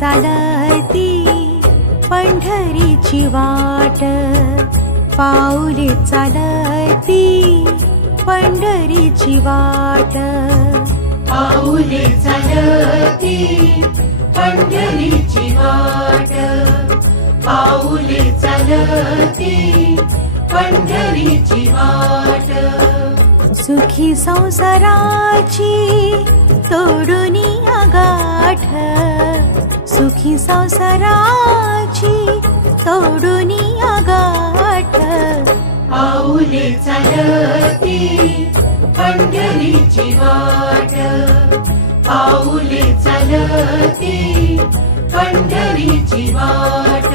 चालती पंढरीची वाट, पाऊले चालती पंढरीची वाट, पाऊले चालती पंढरीची वाट, पाऊले चालती पंढरीची वाट. सुखी संसाराची तोडूनी गाठ, सुखी संसाराची तोडूनी गाठ, पाऊले चालती पंढरीची वाट, पाऊले चालती पंढरीची वाट.